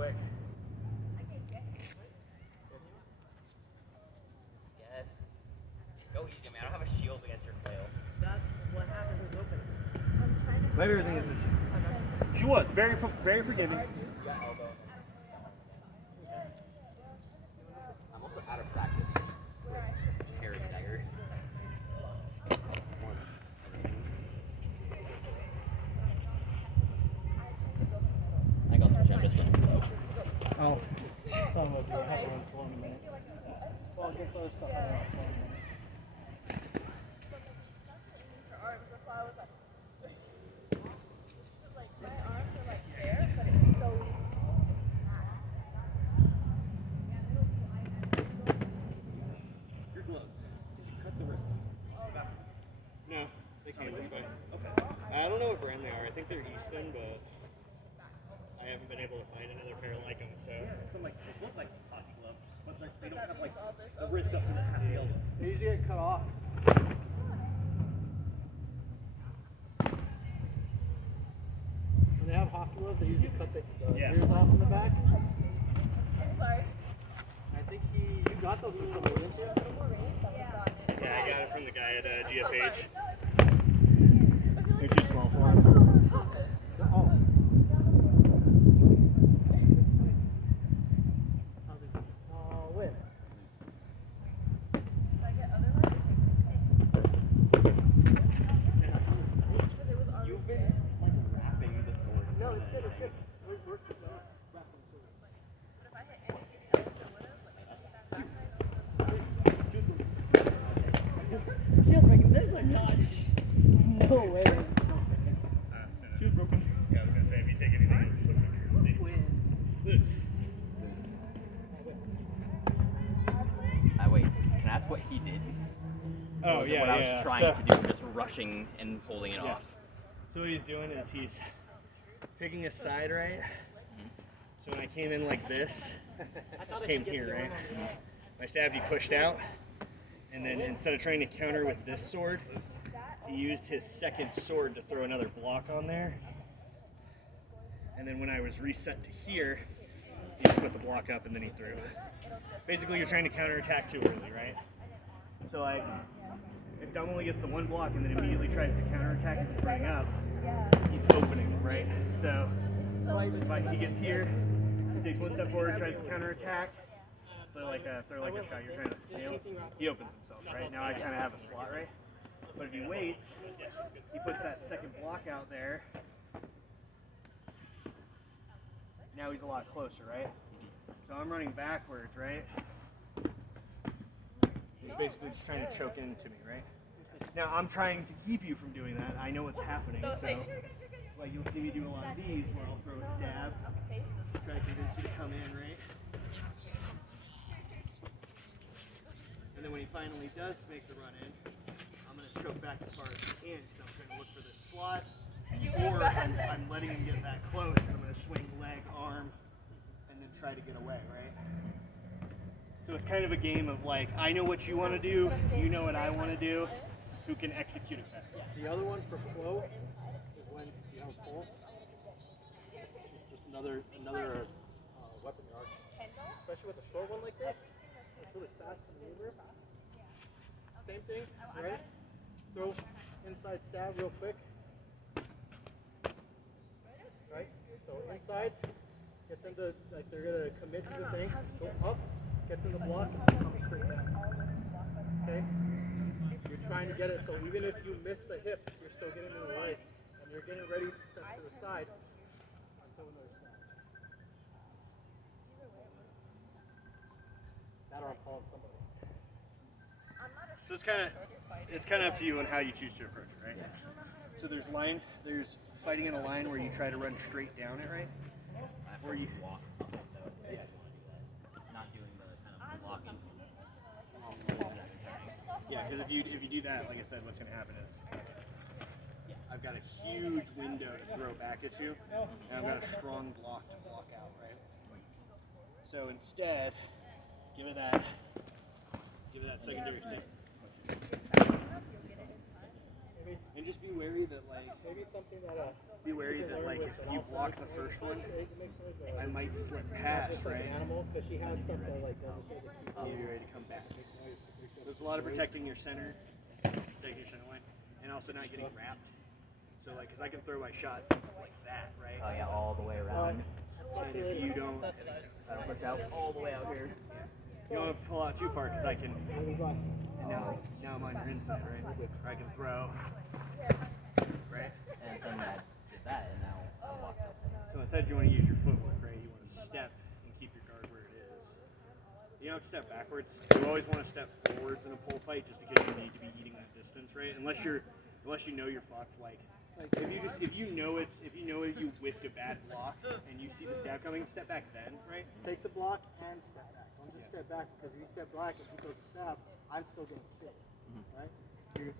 quick. Yes. Go easy, man. I don't have a shield against your flail. That's what happens with open. Maybe everything is. She was very forgiving. I'm also out of practice with parry dagger. I got switch. I'm just running slow. Oh. Some of you have to run slow in a minute. Well, against other stuff, I don't know. No, they came this way. Okay. I don't know what brand they are. I think they're Easton, but I haven't been able to find another pair like them. So some like they look like hockey gloves, but they don't have like the wrist up to the half the elbow. They usually get cut off. When they have hockey gloves, they usually cut the ears off in the back. I'm sorry. I think you got those from somebody, didn't you? Yeah, I got it from the guy at GFH. They're too small for him. Oh. When? You've been like wrapping the sword. No, it's good, it's good. We're wrapping the sword. But if I hit anything else, it would have. Shield breaking. There's like not. No way. She was broken. Yeah, I was gonna say if you take anything, just look under here and see. This. Wait. That's what he did? Oh, Or was it yeah, what I was trying to do, just rushing and holding it off. So what he's doing is he's picking a side, right? So when I came in like this, came here, right? My stab he pushed out, and then instead of trying to counter with this sword, he used his second sword to throw another block on there. And then when I was reset to here, he just put the block up and then he threw. Basically, you're trying to counterattack too early, right? So like, if Dom only gets the one block and then immediately tries to counterattack as he's running up, he's opening, right? So like he gets here, he takes one step forward, tries to counterattack, throw like a shot. You're trying to, he opens himself, right? Now I kind of have a slot, right? But if he waits, he puts that second block out there. Now he's a lot closer, right? So I'm running backwards, right? He's basically just trying to choke into me, right? Now I'm trying to keep you from doing that. I know what's happening, so like you'll see me do a lot of these where I'll throw a stab, try to convince you to come in, right? And then when he finally does make the run in, I'm going to choke back as far as I can because I'm trying to look for the slots, or I'm letting him get that close and I'm going to swing leg, arm, and then try to get away, right? So it's kind of a game of like, I know what you want to do, you know what I want to do, who can execute it better. The other one for flow is when you have a pull. Just another weapon in your arsenal. Especially with a short one like this, it's really fast to maneuver. Same thing, right? Throw inside stab real quick. Right? So inside, get them to, like they're going to commit to the thing, go up, get them to block, and come straight down. Okay? You're trying to get it, so even if you miss the hip, you're still getting to the right, and you're getting ready to step to the side. Throw another stab. That or I'm calling somebody. So it's kind of up to you on how you choose to approach it, right? So there's fighting in a line where you try to run straight down it, right? Or you walk up though. Yeah. Not doing the kind of blocking. Yeah, because if you do that, like I said, what's going to happen is I've got a huge window to throw back at you, and I've got a strong block to block out, right? So instead, give it that secondary thing. And just be wary that like Maybe something that be wary that like if you block the first one, I might slip past, right? animal because she has stuff that like doesn't You be ready to come back. There's a lot of protecting your center, protecting your center line, and also not getting wrapped. So like, cause I can throw my shots like that, right? Oh yeah, all the way around. And if you don't, I don't push out all the way out here. you don't want to pull out too far, cause I can. And now, Now I'm on your inside, right? Or I can throw, right? and so I did that, and now I'm locked up. So instead you want to use your footwork, right? You want to step and keep your guard where it is. You don't step backwards. You always want to step forwards in a pole fight just because you need to be eating that distance, right? Unless you know you're fucked. Like if you know you whiffed a bad block and you see the stab coming, step back then, right? Take the block and step back. Don't just step back because if you step back and he goes to stab, I'm still going to kill. Right? You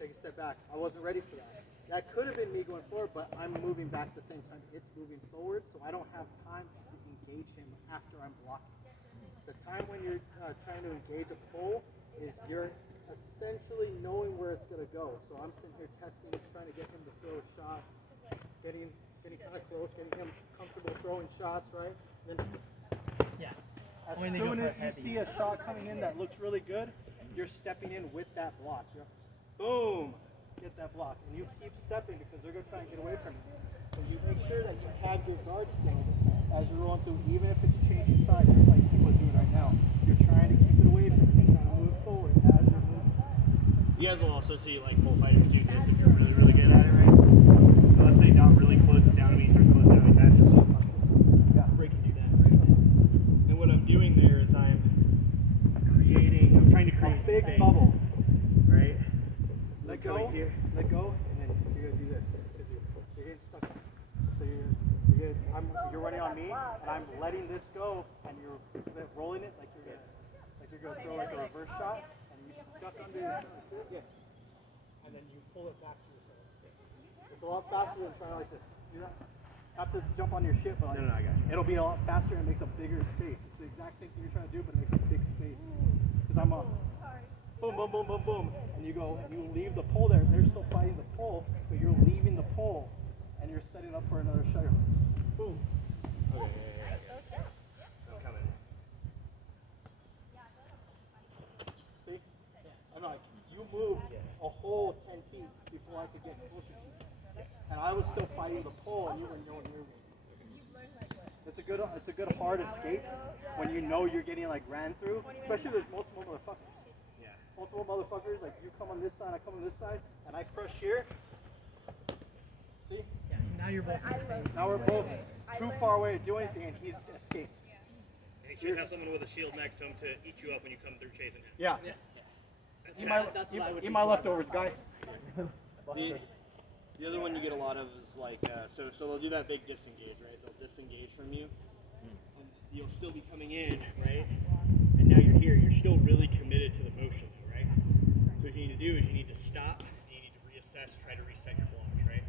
take a step back. I wasn't ready for that. That could have been me going forward, but I'm moving back at the same time it's moving forward, so I don't have time to engage him after I'm blocking. The time when you're trying to engage a pole is you're essentially knowing where it's going to go. So I'm sitting here testing, trying to get him to throw a shot, getting kind of close, getting him comfortable throwing shots, right? And then as soon as you see a shot coming in that looks really good, you're stepping in with that block. Boom! Get that block. And you keep stepping because they're going to try and get away from you. So you make sure that you have your guard still as you're rolling through, even if it's changing sides, just like Tifa's doing right now. You're trying to keep it away from you, trying to move forward as you're moving. You guys will also see like pole fighters do this if you're really, really good at it, right? So let's say Dom really closes down to me, starts closing down to me, that's just Ray can do that, right? And what I'm doing there is I'm trying to create A big space, bubble. right? Let go, and then you're going to do this. Because you're getting stuck. So you're running on me, and I'm letting this go, and you're rolling it like you're going to throw like a reverse shot, and you stuck under your and then you pull it back to yourself. It's a lot faster than trying to like this. Do that. Not to jump on your shit, but like, No, I got it. it'll be a lot faster and it makes a bigger space. It's the exact same thing you're trying to do, but it makes a big space. Because I'm boom, boom, boom, boom, boom, and you go and you leave the pole there. They're still fighting the pole, but you're leaving the pole, and you're setting up for another shot. Boom. Okay, I'm coming. See? I'm like, you moved a whole 10 feet before I could get closer to you. And I was still fighting the pole, and you were nowhere near me. It's a good hard escape when you know you're getting like ran through, especially there's multiple motherfuckers. Yeah. Multiple motherfuckers, like you come on this side, I come on this side, and I crush here. See? Yeah, now you're both. Now we're both too far away to do anything, and he's escaped. And he should have someone with a shield next to him to eat you up when you come through chasing him. Yeah. Eat my leftovers, guy. The other one you get a lot of is like, so they'll do that big disengage, right? They'll disengage from you, and you'll still be coming in, right? And now you're here. You're still really committed to the motion, though, right? So what you need to do is you need to stop, and you need to reassess, try to reset your blocks, right?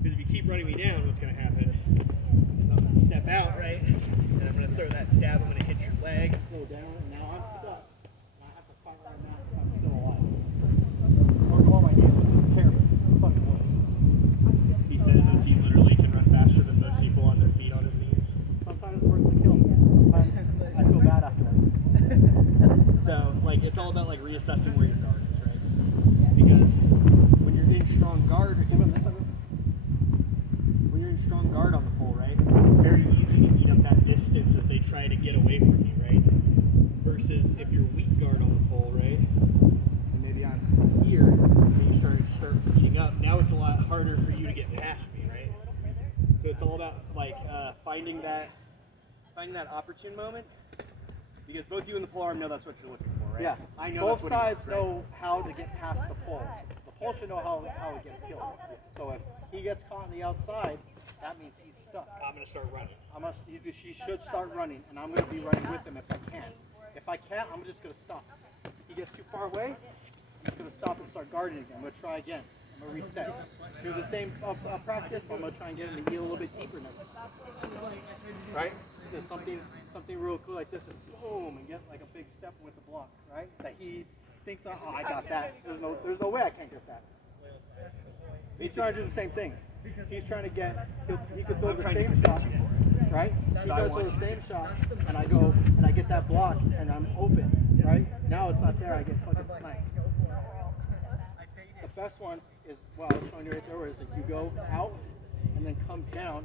Because if you keep running me down, what's going to happen is I'm going to step out, right? And I'm going to throw that stab. I'm going to hit your leg. Go down, and now I'm stuck. And I have to fight right now. I'm still alive. Or go on my knees with this camera. Fucking what? He says as he literally can run faster than most people on their feet on his knees. Sometimes it's worth the kill. Sometimes I feel bad afterwards. So, like, it's all about, like, reassessing where your guard is, right? Because when you're in strong guard, when you're in strong guard on the pole, right, it's very easy to eat up that distance as they try to get away from you, right? Versus if you're weak guard on the pole, right, and maybe I'm here, and you start eating up, now it's a lot harder for you to get past me, right? So it's all about, like, finding that opportune moment. Because both you and the polearm know that's what you're looking for, right? Yeah. I know Both that's what sides he wants, right? know how to get past the pole. The pole should know how it gets killed. So if he gets caught on the outside, that means he's stuck. I'm going to start running. She should start running, and I'm going to be running with him if I can. If I can't, I'm just going to stop. If he gets too far away, he's going to stop and start guarding again. I'm going to try again. I'm going to reset. Do the same practice, but I'm going to try and get him to heal a little bit deeper now. Right? There's something real cool like this, and boom, and get like a big step with the block, right? That he thinks, oh, I got that. There's no way I can't get that. He's trying to do the same thing. He's trying to get, he could throw the same shot, right? He does throw the same shot, and I go, and I get that block, and I'm open, right? Now it's not there, I get fucking sniped. The best one is, well, I was showing you right there, where it's like you go out, and then come down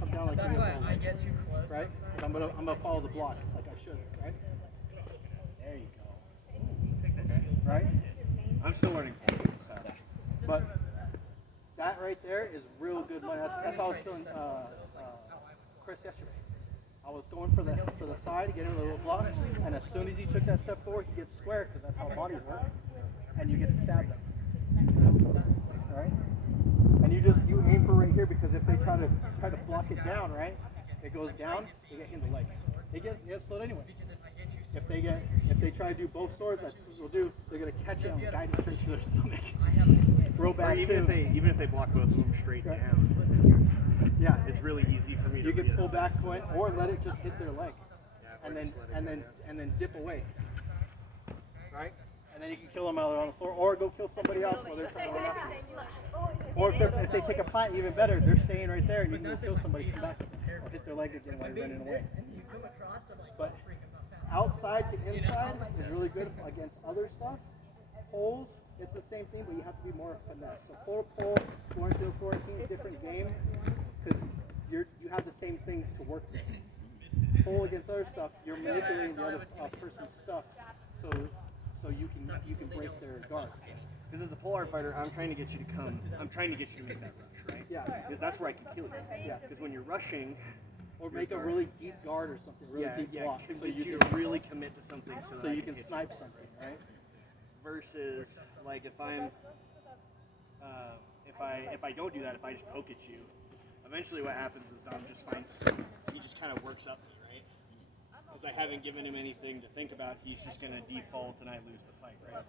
like That's why I get too close. right? I'm gonna follow the block like I should, right? There you go. Okay. Right? I'm still learning. So. But that right there is real good money. That's how I was feeling Chris yesterday. I was going for the side, getting a little block, and as soon as he took that step forward, he gets square because that's how bodies work, and you get to stab them. Right? And you aim for right here because if they try to block it down, right? It goes down, they get in the legs. They get slowed anyway. If they try to do both swords, that's what they'll do. They're gonna catch it and guide it straight to their stomach. Real bad even too. if they block both of them straight Right. down. Yeah, It's really easy for me to you can pull reassess. back point or let it just hit their legs, Yeah, and or then just let it and go then down. and then dip away. Right? And then you can kill them out on the floor, or go kill somebody else while they're trying to run after you. Or if they take a plant, even better, they're staying right there, and you can go kill somebody, come back, or hit their leg again while you're running away. But outside to inside is really good against other stuff. Poles, it's the same thing, but you have to be more finesse. So full pole, 14, different game, because you have the same things to work with. Pole against other stuff, you're manipulating the other person's stuff, so you can break their guard. Because as a polearm fighter, I'm trying to get you to make that rush, right? Yeah. Because that's where I can kill you. Yeah. Because when you're rushing, Or make a really deep guard or something, really deep block, so convince you you can to really commit to something so that I can hit snipe you. something, right? Versus like if I don't do that, if I just poke at you, eventually what happens is Dom just he just kind of works up me, right? Because I haven't given him anything to think about, he's just gonna default and I lose the fight, right?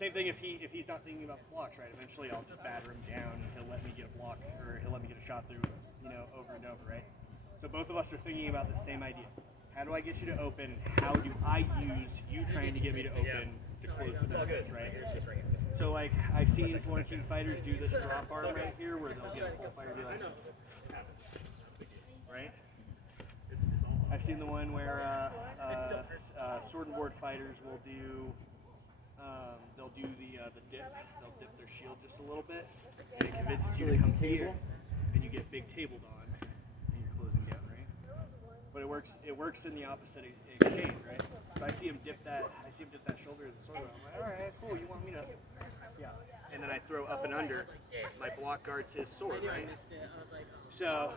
Same thing if he's not thinking about the blocks, right? Eventually I'll just batter him down and he'll let me get a block, or he'll let me get a shot through, over and over, right? So both of us are thinking about the same idea. How do I get you to open? How do I use you trying to get me to open to close the distance, right? So like I've seen Florentine fighters do this drop arm right here where they'll get a full fighter be like, right? I've seen the one where sword and board fighters will do they'll do the dip. They'll dip their shield just a little bit, and it convinces you to come here, and you get big tabled on, and you're closing down, right? But it works in the opposite exchange, right? So I see him dip that shoulder as a sword. I'm like, all right, cool. You want me to? Yeah. And then I throw up and under. My block guards his sword, right? So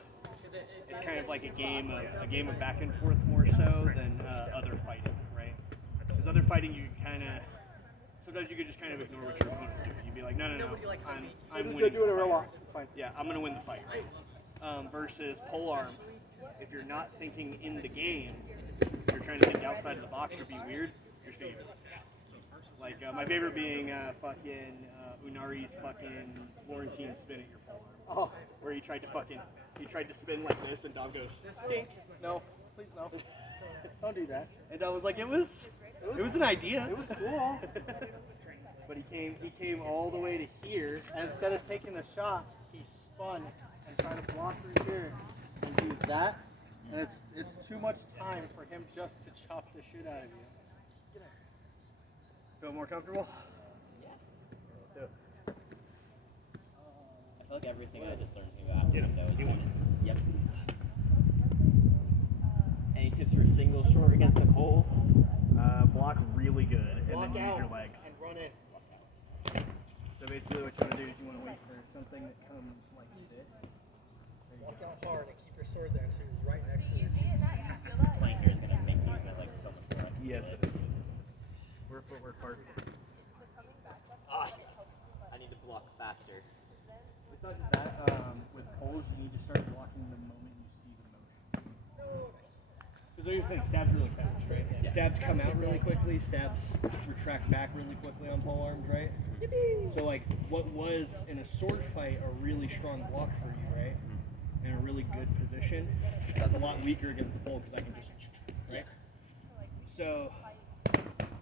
it's kind of like a game of back and forth more so than other fighting, right? Because other fighting you kind of. Sometimes you could just kind of ignore what your opponent's doing. You'd be like, no, I'm winning. Do it a real lot. It's fine. Yeah, I'm gonna win the fight, right? Versus polearm, if you're not thinking in the game, if you're trying to think outside of the box or be weird, you're just gonna get pushed. Like my favorite being Unari's fucking Florentine spin at your polearm. Oh, Where he tried to spin like this, and Dom goes, dink. no, please no. Don't do that. And Dom was like, it was an idea. It was cool. But he came all the way to here. And instead of taking the shot, he spun and tried to block right here and do that. And it's too much time for him just to chop the shit out of you. Feel more comfortable? Yeah. Let's do it. I feel like everything I just learned from you after He those won. is, yep. Any tips for single short against the pole? Block really good, and Walk then use out your legs. and run in. So basically what you want to do is you want to wait for something that comes like this. Walk out hard and keep your sword there too, right next to your cheeks. Playing here is going to make me use my legs so much more. Yes, it is. We're a footwork part. Ah, I need to block faster. It's not just that. With poles, you need to start blocking the moment you see the motion. Because here's the thing, stabs really fast, right? Yeah. Stabs come out really quickly, stabs retract back really quickly on pole arms, right? So like, what was in a sword fight a really strong block for you, right? And a really good position, that's a lot weaker against the pole because I can just, right? So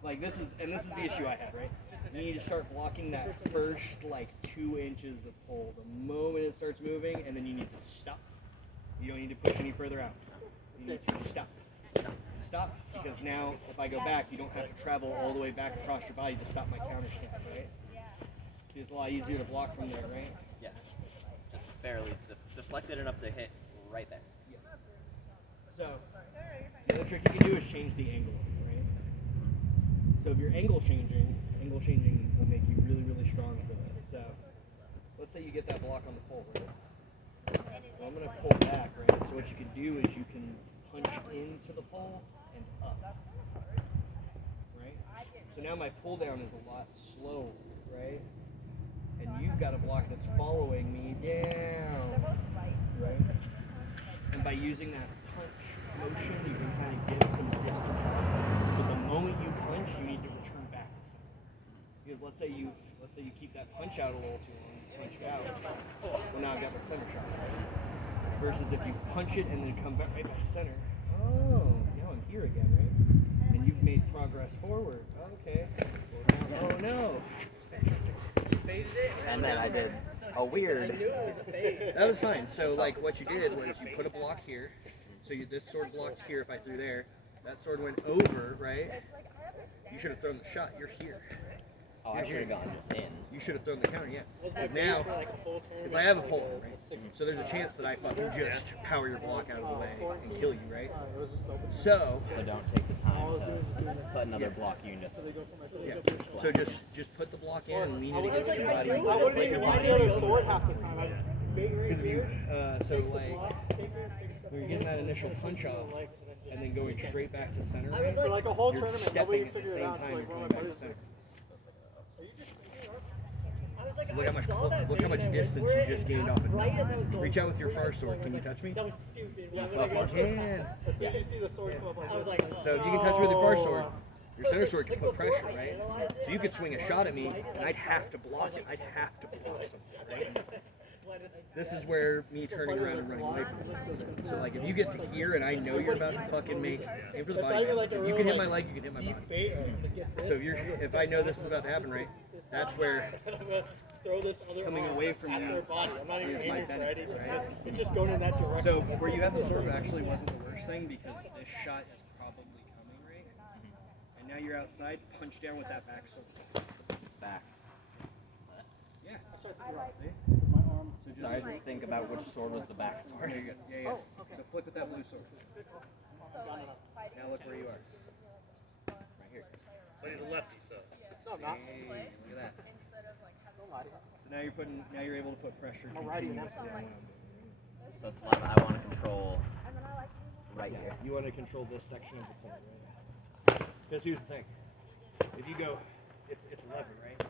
like this is the issue I had, right? You need to start blocking that first like 2 inches of pole the moment it starts moving, and then you need to stop. You don't need to push any further out. You need to stop. Stop, because now if I go back, you don't have to travel all the way back across your body to stop my counter snap, right? It's a lot easier to block from there, right? Yeah. Just barely deflected enough to hit right there. Yeah. So the other trick you can do is change the angle, right? So if you're angle changing will make you really, really strong for this. So let's say you get that block on the pole, right? So I'm going to pull back, right? So what you can do is you can punch into the pole and up, right? So now my pull down is a lot slower, right? And you've got a block that's following me down, right? And by using that punch motion, you can kind of get some distance. But the moment you punch, you need to return back to center. Because let's say you keep that punch out a little too long, punch it out. Well, now I've got my center shot, right? Versus if you punch it and then come back right back to center. Oh, now I'm here again, right? And you've made progress forward. Okay. Well, now, oh no. And then I did a weird. That was fine. So like what you did was you put a block here. So this sword blocked here if I threw there. That sword went over, right? You should have thrown the shot. You're here. Oh, I should have gone just in. You should have thrown the counter, yeah. Because now, because I have a pole, right? So there's a chance that I fucking just power your block out of the way and kill you, right? So don't take the time to put another block. You can just. yeah. So just put the block in and lean it against your body. I wouldn't even use the other sword half the time. Because if you, so like, when you're getting that initial punch off and then going straight back to center, For like a whole you're tournament, nobody stepping at the figured it same out. time So you're like one going of back my to buddies center. Look Look how distance you just gained off of right as I was it. going Reach out with your far sword. Can you touch me? That was stupid. You fucking can. As soon as you see the sword come up like I was this. like, So if you can touch me with your far sword, your center sword can put pressure, right? So you could swing a shot at me, and I'd have to block it. I'd have to block something, right? This is where me turning around and running away from it. So like if you get to here and I know you're about to fucking aim for the body, you can hit my leg, you can hit my body. So if I know this is about to happen, right? That's where coming away from you I'm not even is my aiming for benefit, anything. right? It's just going in that direction. So where you have the sword actually wasn't the worst thing because this shot is probably coming, right? And now you're outside, punch down with that back sword. Back. Yeah. See? So just Sorry, I didn't think about which sword was the back sword. There you go. Yeah, yeah. So flip with that blue sword. Now look where you are. Right here. But he's a lefty, so. No, I'm not. Hey, look at that. Don't lie. So now you're able to put pressure I'm a righty and continuously on So it's like I want to control right here. You want to control this section of the pole, right? Because here's the thing. If you go, it's a lever, right?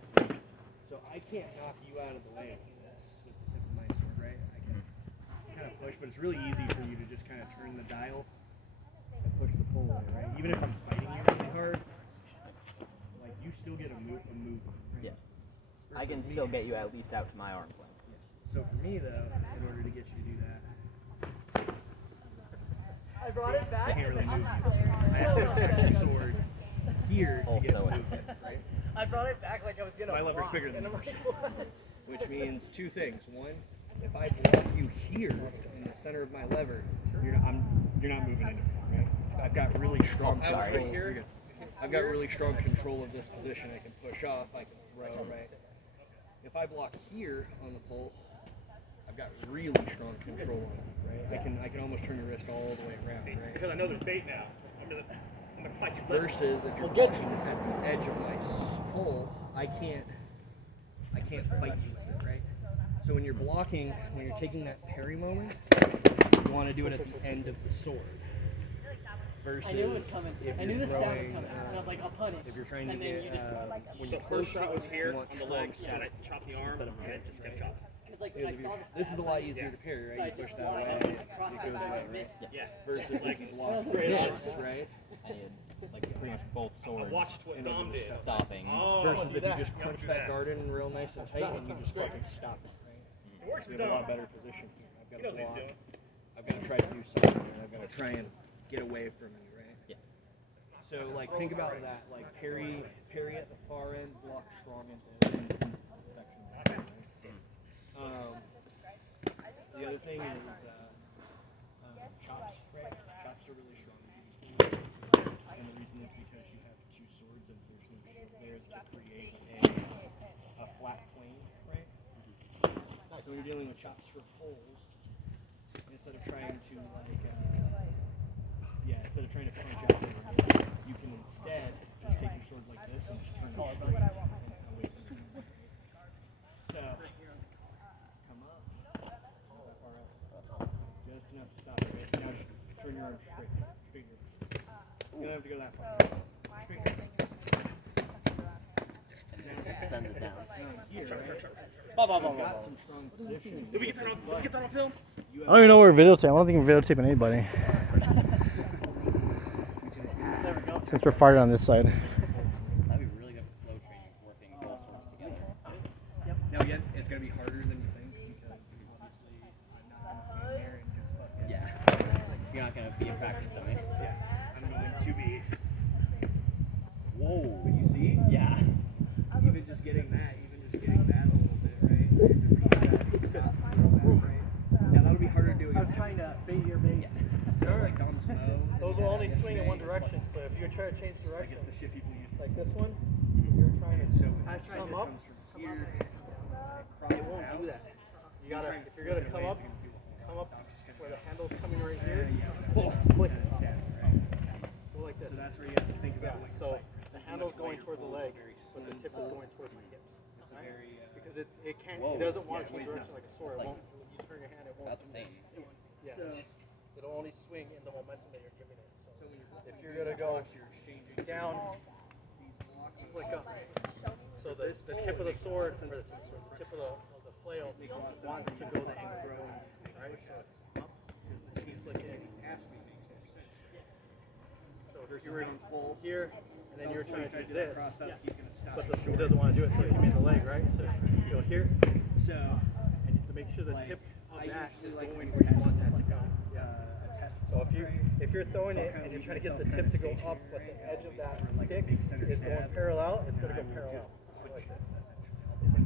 So I can't knock you out of the way with this, with the tip of my sword, right? I can kind of push, but it's really easy for you to just kind of turn the dial and push the pole away, right? Even if I'm fighting you really hard, like you still get a move, right? Yeah. I can still get you at least out to my arm's length. So for me though, in order to get you to do that, I brought it I back. can't really move. I have to attack the sword here to get Also the movement, right? I brought it back like I was gonna. My lever's block, bigger than and I'm yours. like, what? Which means two things. One, if I block you here in the center of my lever, you're not moving into it, right? I've got really strong control. You're good. I've got really strong control of this position. I can push off. I can throw, right? If I block here on the pole, I've got really strong control on it, right? I can almost turn your wrist all the way around, right? Because I know there's bait now. I'm gonna fight you. Versus if you're blocking at the edge of my pole, I can't fight you with it, right? So when you're blocking, when you're taking that parry moment, you want to do it at the end of the sword. Versus I knew it was coming. if I knew you're the stab was throwing, coming. And I was like, I'll pun it. if you're trying to And then get you just when The you're first shot was here you want on the strong legs, stab. and I chopped the arm, and then just kept chopping. It's like Because I if saw you're- the this is a stab. lot easier to parry, So I right? You push just that way, fly it up and cross goes my side away, and right? missed. Yeah. Versus if you block Straight this, on. right? I need like pretty much both I swords watched what And Dom over the did. step. stopping. Oh, Versus if you that. just Don't crunch do that that. garden real nice and tight and you just fucking stop it, right? It works You with have a lot Dom. better position here. I've got He to knows what block. he's doing. I've got to try to do something. I've got to try and get away from you, right? Yeah. So like think about that, like parry at the far end, block strong into section. The other thing is chops, right? Chops are really strong. And the reason is because you have two swords and there's no shield there to create a flat plane, right? So when you're dealing with chops for poles, instead of trying to punch out, you can instead just take your sword like this and just turn it straight and away from you. So come up, not that far up, just enough to stop it. Now just turn your arm straight. You don't have to go that far. Straight. Send it down. Here, right? Got some strong positioning. Did we get that on? Did we get that on film? I don't even know where we're videotaping. I don't think we're videotaping anybody. Since we're farted on this side. That'd be really good for flow training, working both swords together. Now again, it's gonna be harder than you think because obviously I'm not gonna stand there and just fucking. Yeah. You're not gonna be a practice dummy. Yeah. I'm going to be. Whoa. But you see? Yeah. Even just getting that a little bit, right? And to reset, stop, right? Now that'll be harder to do. I was trying to bait your bait. Like Dom's Mo. Those will only swing in one direction, so if you're trying to change I direction, guess the shit people use. like this one, you're trying to come up, Here. it won't do that. You gotta, if you're gonna come up where the handle's coming right here, click it up. Go like this. So that's where you have to think Yeah, about. Like, so the handle's going toward the leg, but the tip is going towards my hips. it's a very. Because it can't, Whoa. it doesn't want to Yeah, change direction like a sword. It It's won't, when you turn your hand, it won't. About the same. Yeah. It'll only swing in the momentum that you're giving it. So when you're if you're gonna go you're exchanging down, flick up. So the tip of the sword, or the tip of the flail wants to go the angle. Right? So it's up. It's like so if you were here, and then you're trying to do this, but the sword doesn't want to do it, so you mean the leg, right? So you go here, So and to make sure the tip of that is like going where you want that to go. Yeah. So if you're throwing it and you're trying to get the tip to go up, but the edge of that stick is going parallel, it's going to go parallel. Like this.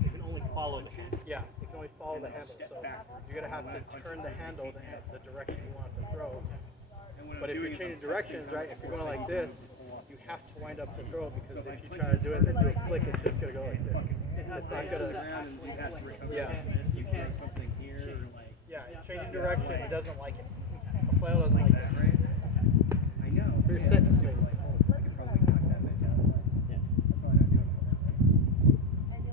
You can only follow the hand. Yeah, you can only follow the handle. So you're going to have to turn the handle the direction you want to throw. But if you're changing directions, right, if you're going like this, you have to wind up the throw because if you try to do it and then do a flick, it's just going to go like this. It's not going to, yeah. you can't something here or like. Yeah, changing direction, he doesn't like it. A flail doesn't like that. Right? I know. So you're sitting straight. I could probably knock that bitch out. Yeah. That's probably not doing it.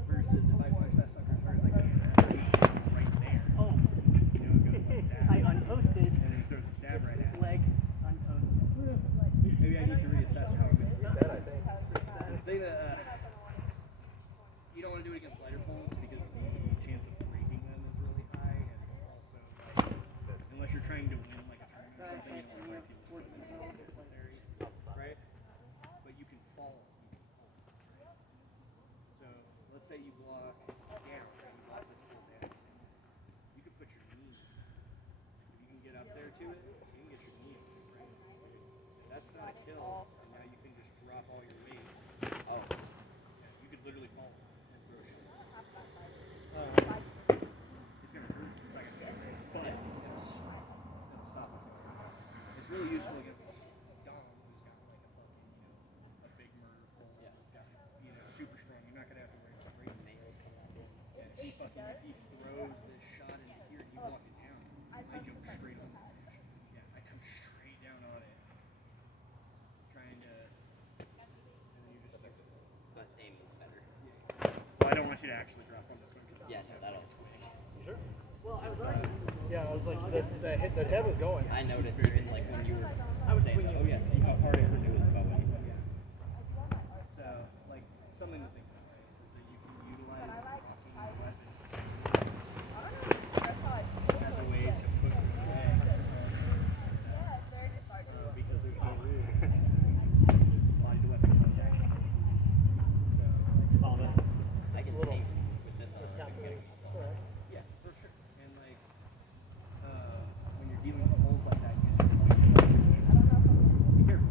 Versus if I push that sucker hard like right there. Oh, You know, it goes like that. I unposted. And then he throws a stab right at it. Leg unposted. Maybe I need to reassess how I would Reset, I think. the thing that you don't want to do it against lighter poles because the chance of breaking them is really high, and also like, unless you're trying to win like a tournament or something, you don't want to break people's poles necessary, right? But you can fall. So let's say you block down, and you block this pole down. You can put your knee. If you can get up there to it, you can get your knee. Right? That's not a kill, and now you can just drop all your weight. Oh. Yeah, you could literally fall and throw shit. It's gonna hurt. It's not gonna be great, but it'll stop us. It's really useful against Dom, who's got like a fucking, a big murder pole. Yeah. It's got, super strong. You're not gonna have to worry about breaking nails coming out. Yeah, if he throws this shot into here and you block it down, I jump straight on it. Yeah, I come straight down on it. Trying to, and then you just like, But aim is better. well, I don't want you to actually drop on this one. Yeah, no, that'll swing. Sure. Well, I was already. Yeah, I was like, the head was going. I noticed even like when you were I was saying, swinging. oh yeah, see how hard it was with the bow anyway. So, like, something to think about, right, is that you can utilize blocking the weapon as a way to put your leg because there's no rule body to weapon contact. So, I can aim with this on. yeah, for sure. And like, when you're dealing with holes like that, you just be careful.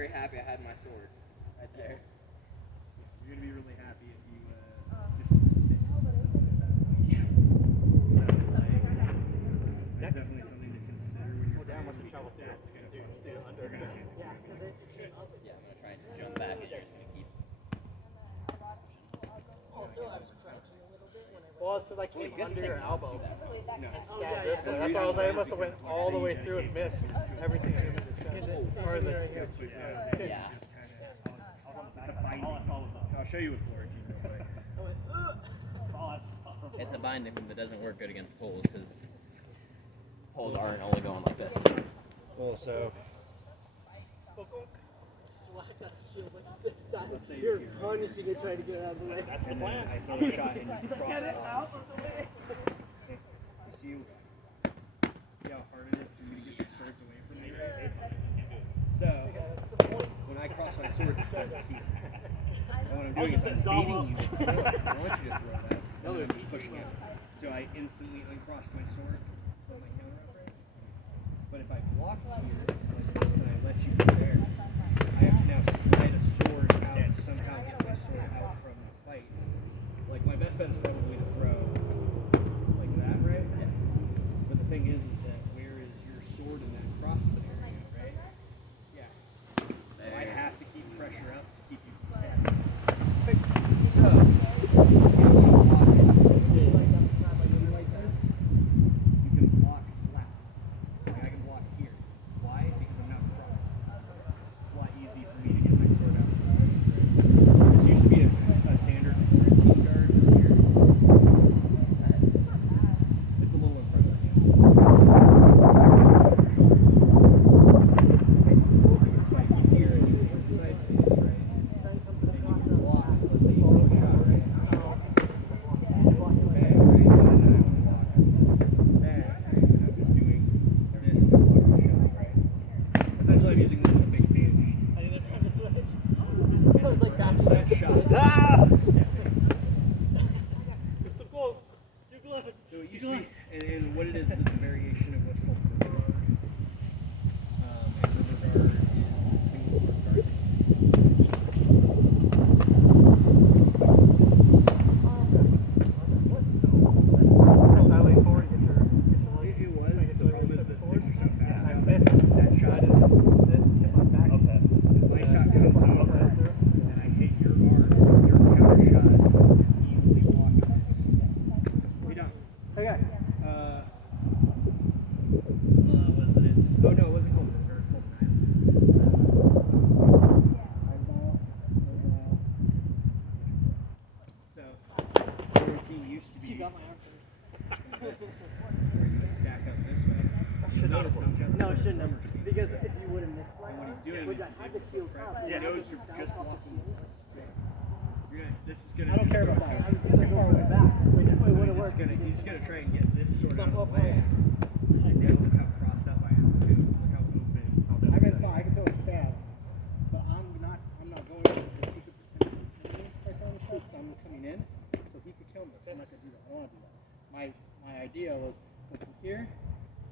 very happy I had my sword right there. You're gonna be really happy if you that's definitely something to consider when you're down with the shovel. That's gonna be under. Yeah, I'm gonna try and jump back and you're just gonna keep. Also, I was crouching a little bit when I went. Well, it's because I came under your elbow. No. Stabbed this way. That's why I was like, I must have went all the way through and missed everything in the chest. Or in the Yeah. I'll show you with Florentine. It's a binding that doesn't work good against poles because poles aren't only going like this. Cool, so Swag that shield like 6 times. You're harnessing it trying to get it out of the way. that's the plan. I throw a shot and you cross Get it it off. out of the way. You see how hard it is for me to get the swords away from me, right? So, when I cross my sword, it's like here. And what I'm doing is I'm baiting you to throw it. I want you to throw that. No, they're just pushing it. So I instantly uncross my sword, throw my counter up right. But if I block here, like this, and I let you go there, I have to now slide a sword out and somehow get my sword out from the fight. Like, my best bet is probably to throw like that, right? Yeah. But the thing is that where is your sword in that cross scenario, right? Yeah. So I have to keep pressure up to keep you from stabbing. So, you can block it. Like this. You can block left. Like I can block here. Why? Because I'm not crossed. It's a lot easy for me to get my sword out. This used to be a standard Florentine guard here. It's a little in front of the hand. Like here, and you can side face, right? And you can block, let's say you throw a shot, right? Bang, right? And then I will block that, right? And I'm just doing this to block the shot, right? Essentially, I'm using this as a big bandage. I didn't have time to switch. I was like, back Side shot. Ah! It's too close. Too close. So it used to be, and what it is it's a variation of what's called river guard. And river guard is a single guard. It was. The problem is that sticks are so fast. That shot is my shot comes over and I hit your arm. Your counter shot easily blocked this. We done. Okay. Was it? Oh no, it wasn't called river. It was called So, Florentine used to be You got my arm. where you would stack up this way. No, it shouldn't have. Because if you would have missed And what he's doing would is I had the shield up. he knows you're just walking. This is gonna. I don't care about that. I'm too far away back. It would have He's worked. he's gonna try and get this sort of out of the way. Like, look how crossed up I am too. Look how open. I can throw a stab, but I'm not going to because he could right there on the shoot, so I'm coming in, so he could kill me. So I'm not gonna do that. I don't want to do that. My idea was from here,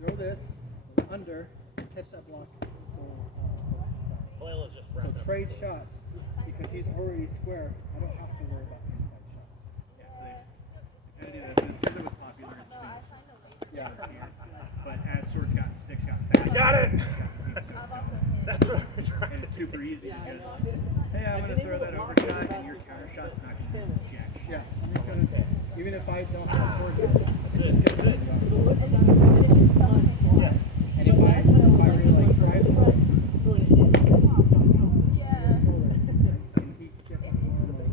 throw this, under, catch that block. Well, let's just So trade shots because he's already square. I don't have to worry about inside shots. Yeah, so kind of do that. Because it was popular in single. Yeah. But as swords got, sticks got fast. Got it! That's what we're trying. And it's super easy because, hey, I'm gonna throw that overshot and your counter shot's not gonna do jack shit. Yeah. I'm just gonna, even if I don't have a sword, Yes. and if I really like drive it, and he can get my arm like,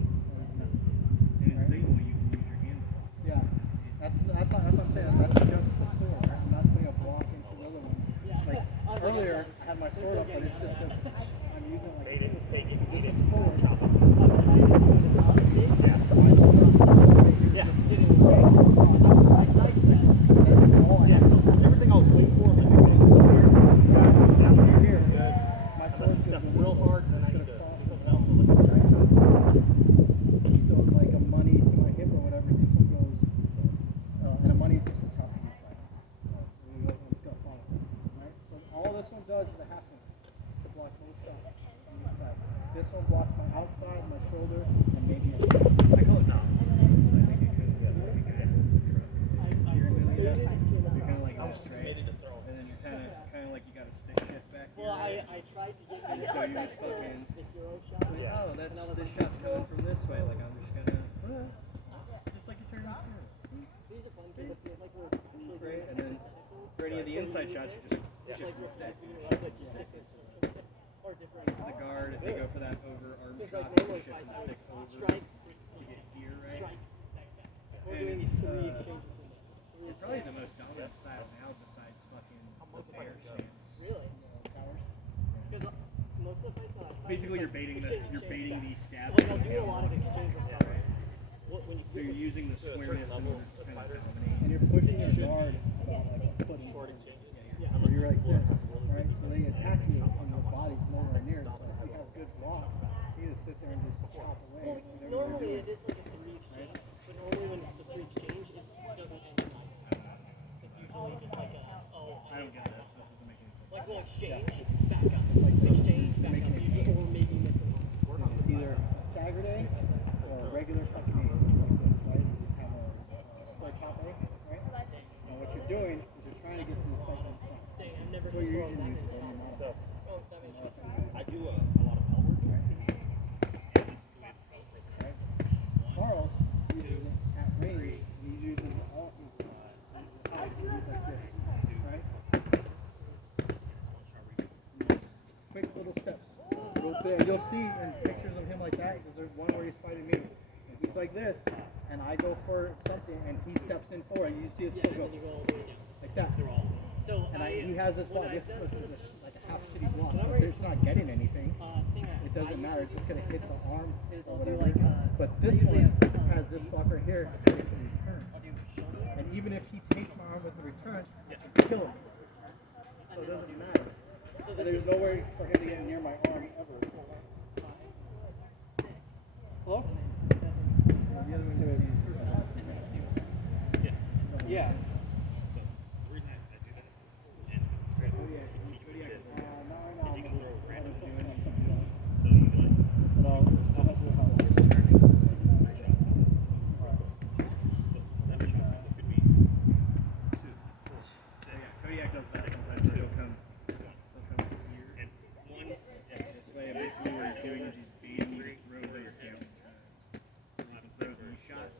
And in single, you can use your hand. yeah. That's what I'm saying. That's just the sword. Right? I'm not putting a block into the other one. Like earlier, I had my sword up, but it's just that I'm using like this forward. Yeah. Everything I was waiting for, like, Here, my sword step goes real hard, then I need to do something else. he goes like a money to my hip or whatever. This one goes, and a money is just the top of the side. Let's go. Right? So all this one does is a half one to block both shots. shoulder, and maybe a I call it not. You're kind of like this, right? And then you're kind of like you got a stick shift back here. Well, Right? I tried to get And so you just fucking, the hero shot. like, oh, this shot's coming from this way. Like I'm just gonna, just like you turn your steering. These are fun because it feels like we're actually Right? And then for any of the inside shots, you just shift the stick. or different. The guard, if they go for that over arm Because shot, like you normally shift fights, the I stick would over strike, to get here, right? strike. We're And doing it's, 3 exchanges in this. It's probably the most dominant style now besides fucking the bear stance. Really? Because most of the fights that I fight, Basically, it's you're baiting exchange, these stabs. Like I'll do a lot of exchange with covers. When you So you're using the squareness in order to kind of dominate. and you're pushing your guard about like a foot short exchanges. So you're like this, right? So they attack you and your body's nowhere near. So if you have good blocks, you just sit there and just chop away. Well, whatever you're normally doing. it is like a 3 exchange, but normally when it's the 3 exchange, it doesn't end in like. It's usually just like a I don't get this. This doesn't make any sense. like we'll exchange, back up, like exchange, back up, usually, or maybe miss a lot. It's either a stagger day or a regular fucking aim, just like this, right? You just have a split top A, right? Now what you're doing is you're trying to get to the second set. Dang, I've never That's what you're thrown usually that using. many. Oh, that makes sense. I do a lot of L work. Right? Charles uses it at range, and he's using it all his height, he's like this, right? Quick little steps. Go there. You'll see in pictures of him like that, because there's one where he's fighting me. And he's like this, and I go for something, and he steps in forward, and you see it Yeah, still and go then you go all the way down. like that. So And he has this block, this is like a half shitty block. Whenever It's not getting anything. thing It doesn't matter, it's just gonna hit the arm is or I'll do whatever. like But this one has this block right here, and it's gonna return. I'll do shoulder, And even if he takes my arm with the return, I can kill him. So it doesn't matter. so And this there's is no way for him to get near my arm ever. 5, 6, Hello? and then 7. The other one goes. Yeah. Kodiak does that sometimes. He'll come here. And one this way, and basically what he's doing is he's baiting you to throw the camera. Instead of these shots,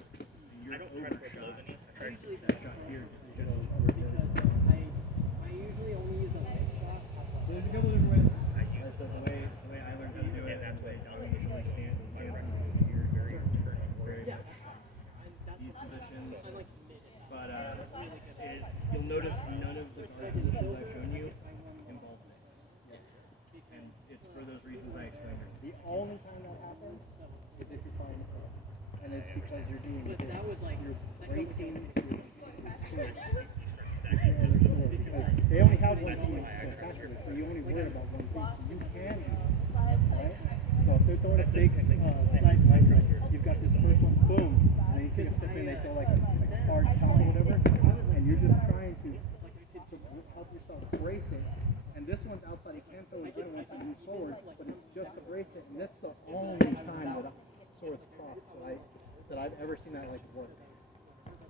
you're overshot. That shot here is just I usually only use a leg shot. there's a couple different ways. So the way I learned how to do it, that's the way dominant stances is here, very Yeah. much these positions. I like mid. But you'll notice none of the guard positions I've shown you involve this. And it's for those reasons I explained earlier. The only time that happens is if you're fighting pro. And it's because you're doing But this. that was like You're that bracing complicated. your sword. Because they only have one thing to attack with, so you only worry about one thing. So you can do this, right? So if they're throwing a big snipe rifle, you've got this first one, boom, and then you take a step in, they throw like a hard shot or whatever, and you're just trying to help yourself brace it. And this one's outside, he can't throw his other one to move forward, but it's just to brace it, and that's the only time that swords cross that I've ever seen that like work.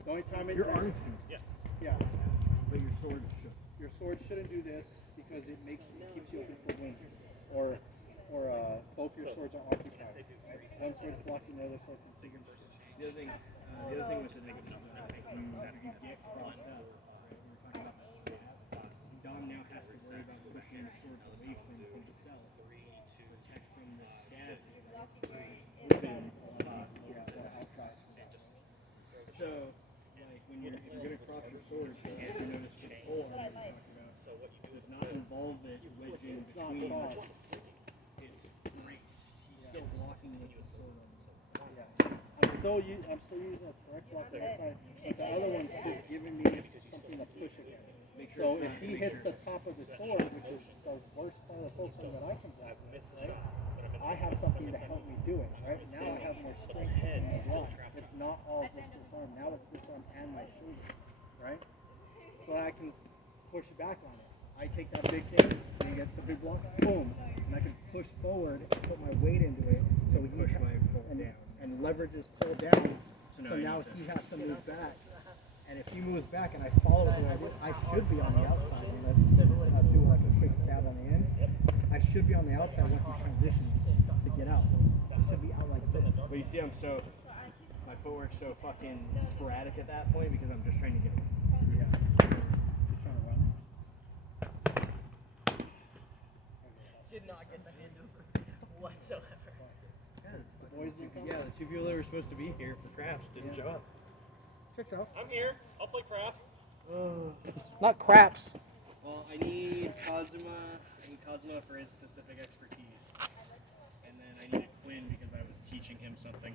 The only time it Your arms yeah. but your sword should. Your sword shouldn't do this because it keeps you open for wind, or both your swords are occupied. Right? One sword's blocking the other sword from seeing versus. The other thing with the thing is you get crossed up. Right? We were talking about Dom now has to worry about pushing the swords away from himself to protect from the stab open outside. So, like when you're gonna cross your sword, you notice the pole I'm talking about. So what you do is not involve it wedging between. It's braced. He's still blocking with the sword on himself. I'm still using a correct block on that side, but the other one's just giving me something to push against. So if he hits the top of the sword, which is the worst part of the whole thing that I can block, right? I have something to help me do it, right? Now I have more strength in the block. It's not all just this arm. Now it's this arm and my shoulder, right? So I can push back on it. I take that big thing, and he gets the big block, boom, and I can push forward and put my weight into it, so he push my pull down. and leverage his pull down. So So now now you he has to move back, and if he moves back and I follow the way I did, I should be on the outside unless I do like a quick stab on the end. I should be on the outside when he transitions to get out. I should be out like this. But you see, my footwork's so fucking sporadic at that point because I'm just trying to get it. Yeah. Just trying to run. Did not get the hand over whatsoever. Yeah, the two people that were supposed to be here for crafts didn't show up. Checks out. I'm here. I'll play crafts. Not craps. Well, I need Kazuma for his specific expertise. And then I needed Quinn because I was teaching him something.